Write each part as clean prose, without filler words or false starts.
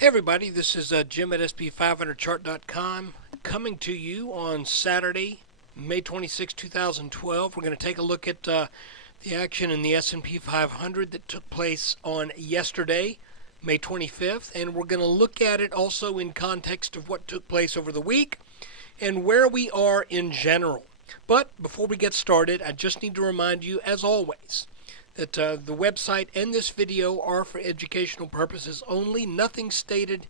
Hey everybody, this is Jim at SP500chart.com coming to you on Saturday, May 26, 2012. We're going to take a look at the action in the S&P 500 that took place on yesterday, May 25th, and we're going to look at it also in context of what took place over the week and where we are in general. But before we get started, I just need to remind you, as always, that the website and this video are for educational purposes only. Nothing stated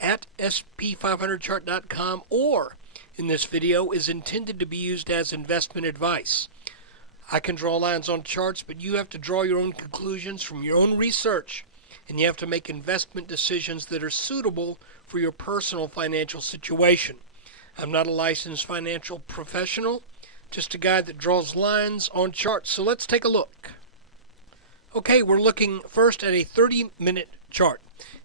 at SP500chart.com or in this video is intended to be used as investment advice. I can draw lines on charts, but you have to draw your own conclusions from your own research, and you have to make investment decisions that are suitable for your personal financial situation. I'm not a licensed financial professional, just a guy that draws lines on charts. So let's take a look. Okay, we're looking first at a 30-minute chart,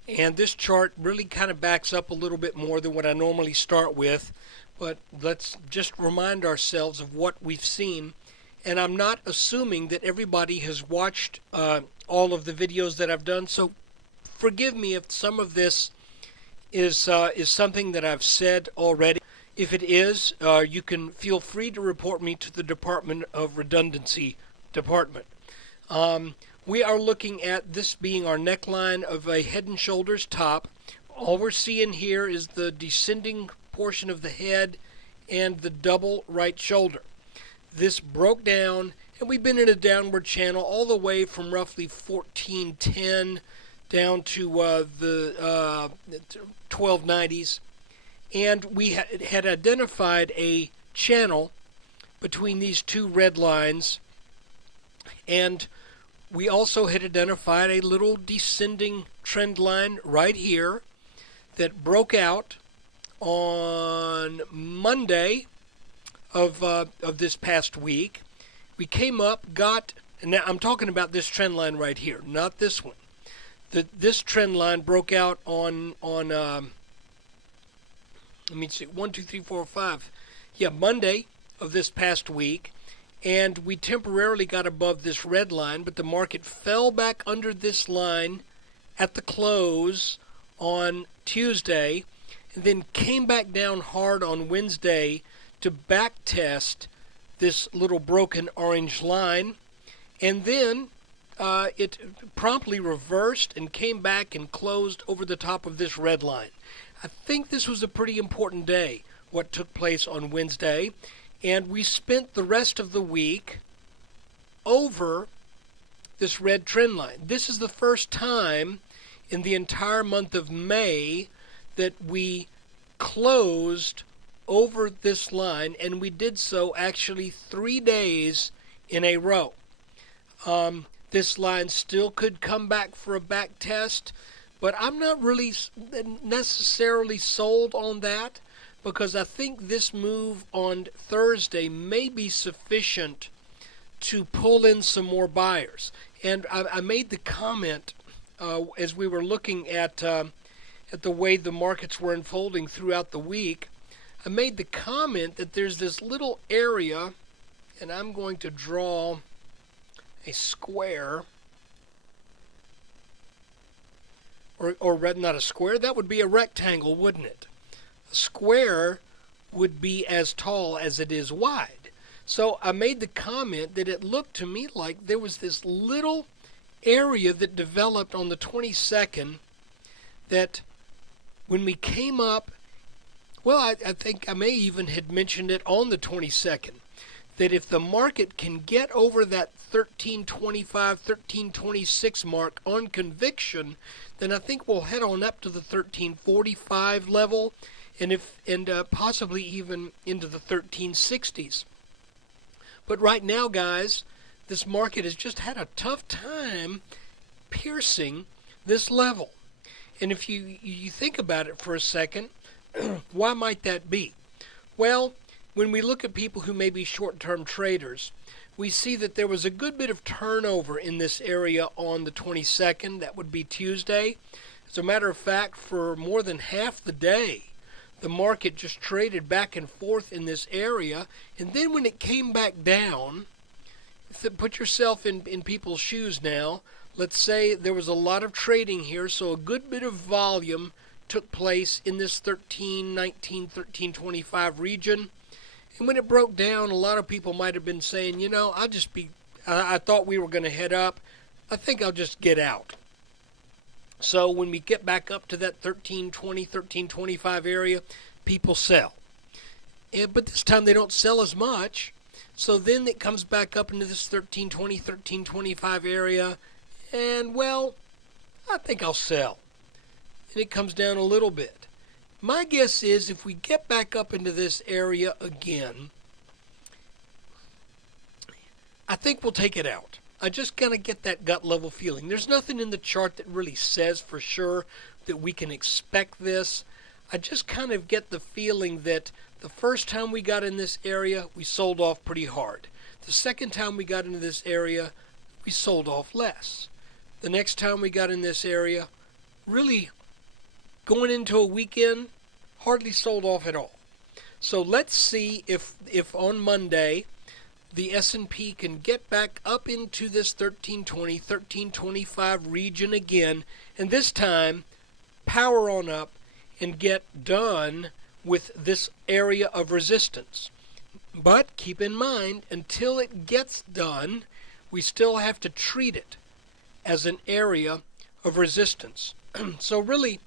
and this chart really kind of backs up a little bit more than what I normally start with, but let's just remind ourselves of what we've seen. And I'm not assuming that everybody has watched all of the videos that I've done, so forgive me if some of this is something that I've said already. If it is, you can feel free to report me to the Department of Redundancy Department. We are looking at this being our neckline of a head and shoulders top. All we're seeing here is the descending portion of the head and the double right shoulder. This broke down, and we've been in a downward channel all the way from roughly 1410 down to the 1290s. And we had identified a channel between these two red lines, and we also had identified a little descending trend line right here that broke out on Monday of this past week. We came up, and now I'm talking about this trend line right here, not this one. This trend line broke out on let me see, 1, 2, 3, 4, 5. Yeah, Monday of this past week. And we temporarily got above this red line, but the market fell back under this line at the close on Tuesday, and then came back down hard on Wednesday to back test this little broken orange line, and then it promptly reversed and came back and closed over the top of this red line. I think this was a pretty important day, what took place on Wednesday. And we spent the rest of the week over this red trend line. This is the first time in the entire month of May that we closed over this line, and we did so actually 3 days in a row. This line still could come back for a back test, but I'm not really necessarily sold on that, because I think this move on Thursday may be sufficient to pull in some more buyers. And I made the comment as we were looking at the way the markets were unfolding throughout the week. I made the comment that there's this little area, and I'm going to draw a square, or not a square, that would be a rectangle, wouldn't it? A square would be as tall as it is wide. So I made the comment that it looked to me like there was this little area that developed on the 22nd that when we came up, well, I think I may even had mentioned it on the 22nd, that if the market can get over that 1325, 1326 mark on conviction, then I think we'll head on up to the 1345 level, and possibly even into the 1360s. But right now, guys, this market has just had a tough time piercing this level. And if you think about it for a second, why might that be? Well, when we look at people who may be short-term traders, we see that there was a good bit of turnover in this area on the 22nd. That would be Tuesday. As a matter of fact, for more than half the day, the market just traded back and forth in this area, and then when it came back down, put yourself in people's shoes now. Let's say there was a lot of trading here, so a good bit of volume took place in this 1319, 1325 region. And when it broke down, a lot of people might have been saying, I thought we were going to head up. I think I'll just get out. So when we get back up to that 1320, 1325 area, people sell. But this time they don't sell as much. So then it comes back up into this 1320, 1325 area. And, well, I think I'll sell. And it comes down a little bit. My guess is if we get back up into this area again, I think we'll take it out. I just kind of get that gut level feeling. There's nothing in the chart that really says for sure that we can expect this. I just kind of get the feeling that the first time we got in this area, we sold off pretty hard. The second time we got into this area, we sold off less. The next time we got in this area, really going into a weekend, hardly sold off at all. So let's see if on Monday the S&P can get back up into this 1320, 1325 region again, and this time power on up and get done with this area of resistance. But keep in mind, until it gets done, we still have to treat it as an area of resistance. So really,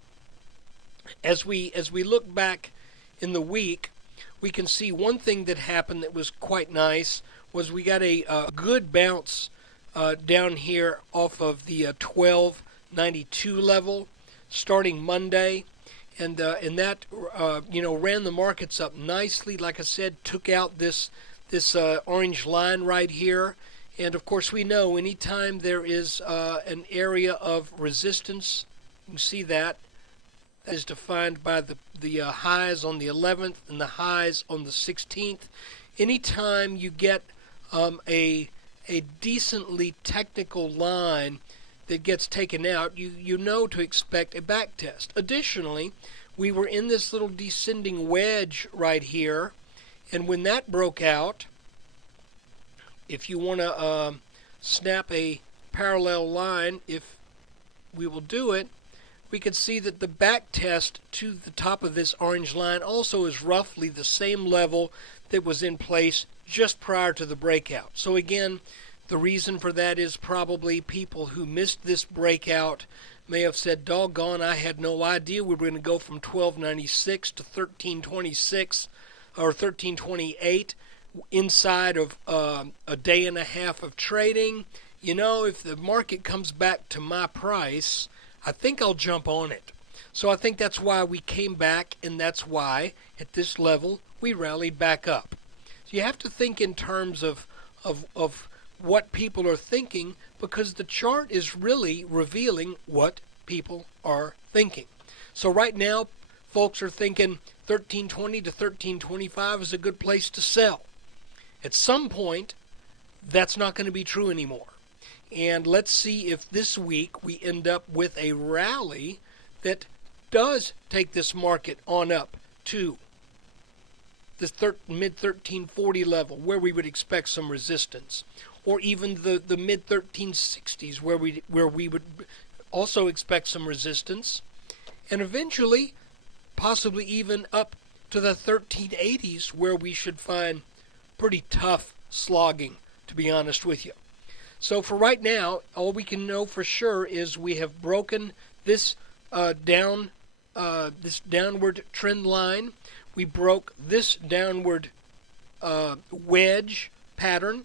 as we look back in the week, we can see one thing that happened that was quite nice was we got a good bounce down here off of the 1292 level starting Monday, and that ran the markets up nicely. Like I said, took out this orange line right here. And of course we know anytime there is an area of resistance, you can see that is defined by the highs on the 11th and the highs on the 16th. Anytime you get a decently technical line that gets taken out, you know to expect a back test. Additionally, we were in this little descending wedge right here, and when that broke out, if you want to snap a parallel line, if we will do it, we can see that the back test to the top of this orange line also is roughly the same level that was in place just prior to the breakout. So again, the reason for that is probably people who missed this breakout may have said, doggone, I had no idea we were going to go from 1296 to 1326 or 1328 inside of a day and a half of trading. You know, if the market comes back to my price, I think I'll jump on it. So I think that's why we came back, and that's why at this level we rallied back up. So you have to think in terms of what people are thinking, because the chart is really revealing what people are thinking. So right now, folks are thinking 1320 to 1325 is a good place to sell. At some point, that's not going to be true anymore. And let's see if this week we end up with a rally that does take this market on up to this mid 1340 level, where we would expect some resistance, or even the mid 1360s, where we would also expect some resistance, and eventually possibly even up to the 1380s, where we should find pretty tough slogging, to be honest with you. So for right now, all we can know for sure is we have broken this this downward trend line. We broke this downward wedge pattern.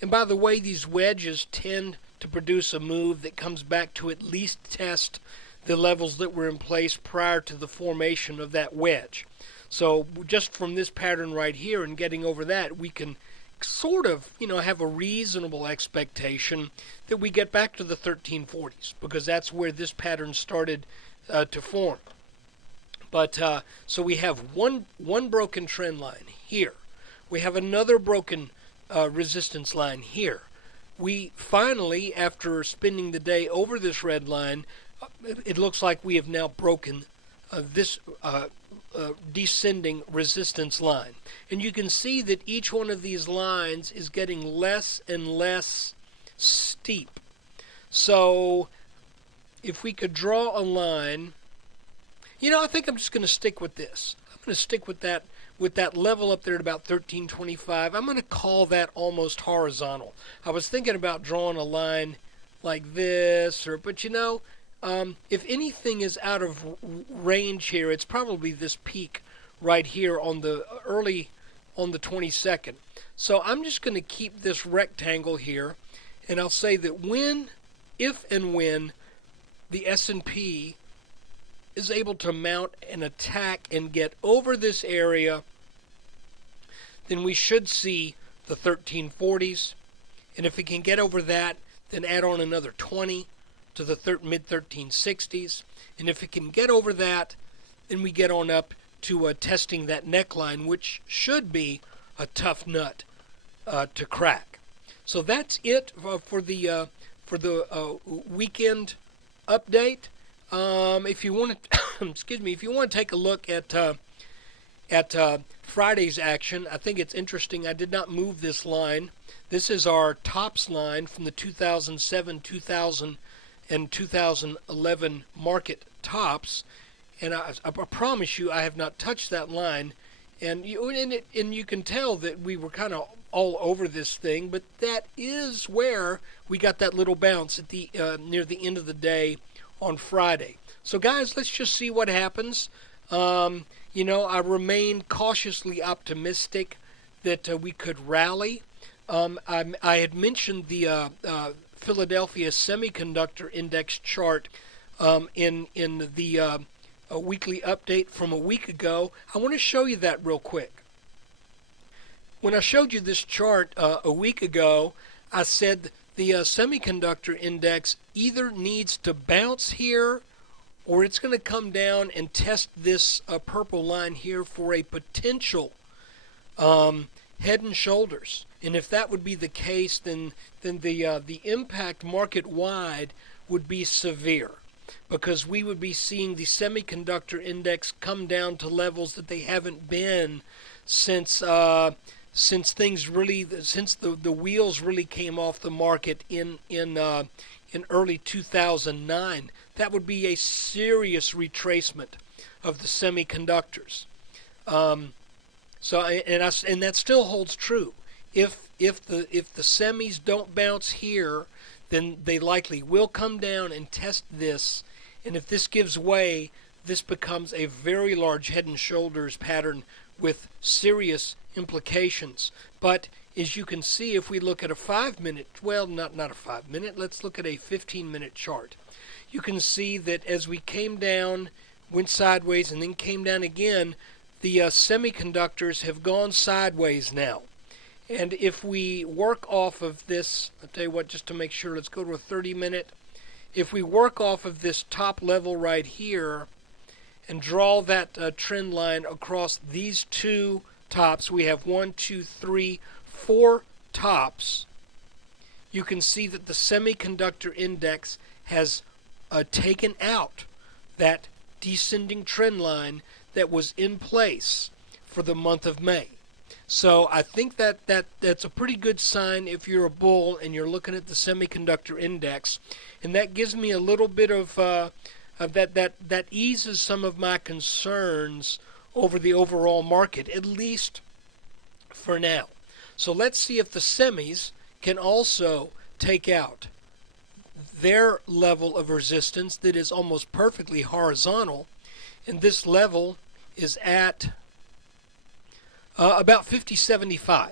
And by the way, these wedges tend to produce a move that comes back to at least test the levels that were in place prior to the formation of that wedge. So just from this pattern right here and getting over that, we can sort of, have a reasonable expectation that we get back to the 1340s, because that's where this pattern started to form. But so we have one broken trend line here. We have another broken resistance line here. We finally, after spending the day over this red line, it looks like we have now broken this descending resistance line. And you can see that each one of these lines is getting less and less steep. So if we could draw a line I think I'm just going to stick with this. I'm going to stick with that level up there at about 1325. I'm going to call that almost horizontal. I was thinking about drawing a line like this, but if anything is out of range here, it's probably this peak right here on the 22nd. So I'm just going to keep this rectangle here, and I'll say that if and when the S&P is able to mount an attack and get over this area, then we should see the 1340s. And if it can get over that, then add on another 20 to the mid-1360s. And if it can get over that, then we get on up to testing that neckline, which should be a tough nut to crack. So that's it for the weekend update. If you want to, if you want to take a look at Friday's action, I think it's interesting. I did not move this line. This is our tops line from the 2007, 2000, and 2011 market tops, and I promise you, I have not touched that line. And you can tell that we were kind of all over this thing, but that is where we got that little bounce at the near the end of the day on Friday. So guys, let's just see what happens. I remain cautiously optimistic that we could rally. I had mentioned the Philadelphia Semiconductor Index chart in the a weekly update from a week ago. I want to show you that real quick. When I showed you this chart a week ago, I said the semiconductor index either needs to bounce here or it's going to come down and test this purple line here for a potential head and shoulders. And if that would be the case, then the impact market-wide would be severe, because we would be seeing the semiconductor index come down to levels that they haven't been since the wheels really came off the market in early 2009. That would be a serious retracement of the semiconductors. And that still holds true. If the semis don't bounce here, then they likely will come down and test this. And if this gives way, this becomes a very large head and shoulders pattern with serious implications. But as you can see, if we look at a 5-minute, well, not a 5-minute, let's look at a 15-minute chart. You can see that as we came down, went sideways, and then came down again, the semiconductors have gone sideways now. And if we work off of this, I'll tell you what, just to make sure, let's go to a 30-minute. If we work off of this top level right here and draw that trend line across these two tops, we have 1, 2, 3, 4 tops. You can see that the semiconductor index has taken out that descending trend line that was in place for the month of May. So I think that's a pretty good sign if you're a bull and you're looking at the semiconductor index, and that gives me a little bit of that eases some of my concerns over the overall market, at least for now. So let's see if the semis can also take out their level of resistance that is almost perfectly horizontal, and this level is at about 50.75.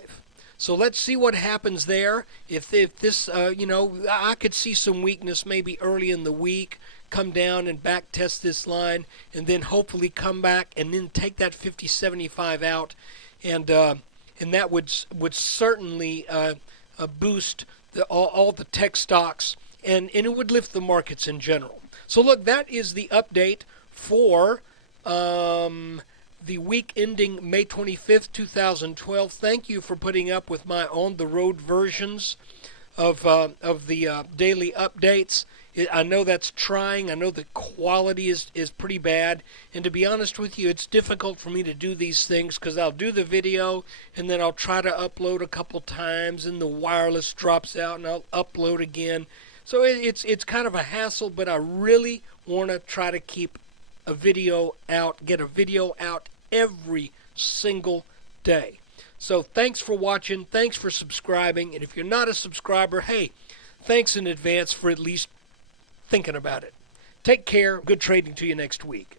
So let's see what happens there. If this, I could see some weakness maybe early in the week, come down and back test this line, and then hopefully come back and then take that 50.75 out, and that would certainly boost all the tech stocks, and it would lift the markets in general. So look, that is the update for the week ending May 25th, 2012. Thank you for putting up with my on-the-road versions of the daily updates. I know that's trying. I know the quality is pretty bad. And to be honest with you, it's difficult for me to do these things because I'll do the video and then I'll try to upload a couple times and the wireless drops out and I'll upload again. So it's kind of a hassle, but I really want to try to keep a video out, get a video out every single day. So thanks for watching, thanks for subscribing, and if you're not a subscriber, hey, thanks in advance for at least thinking about it. Take care. Good trading to you next week.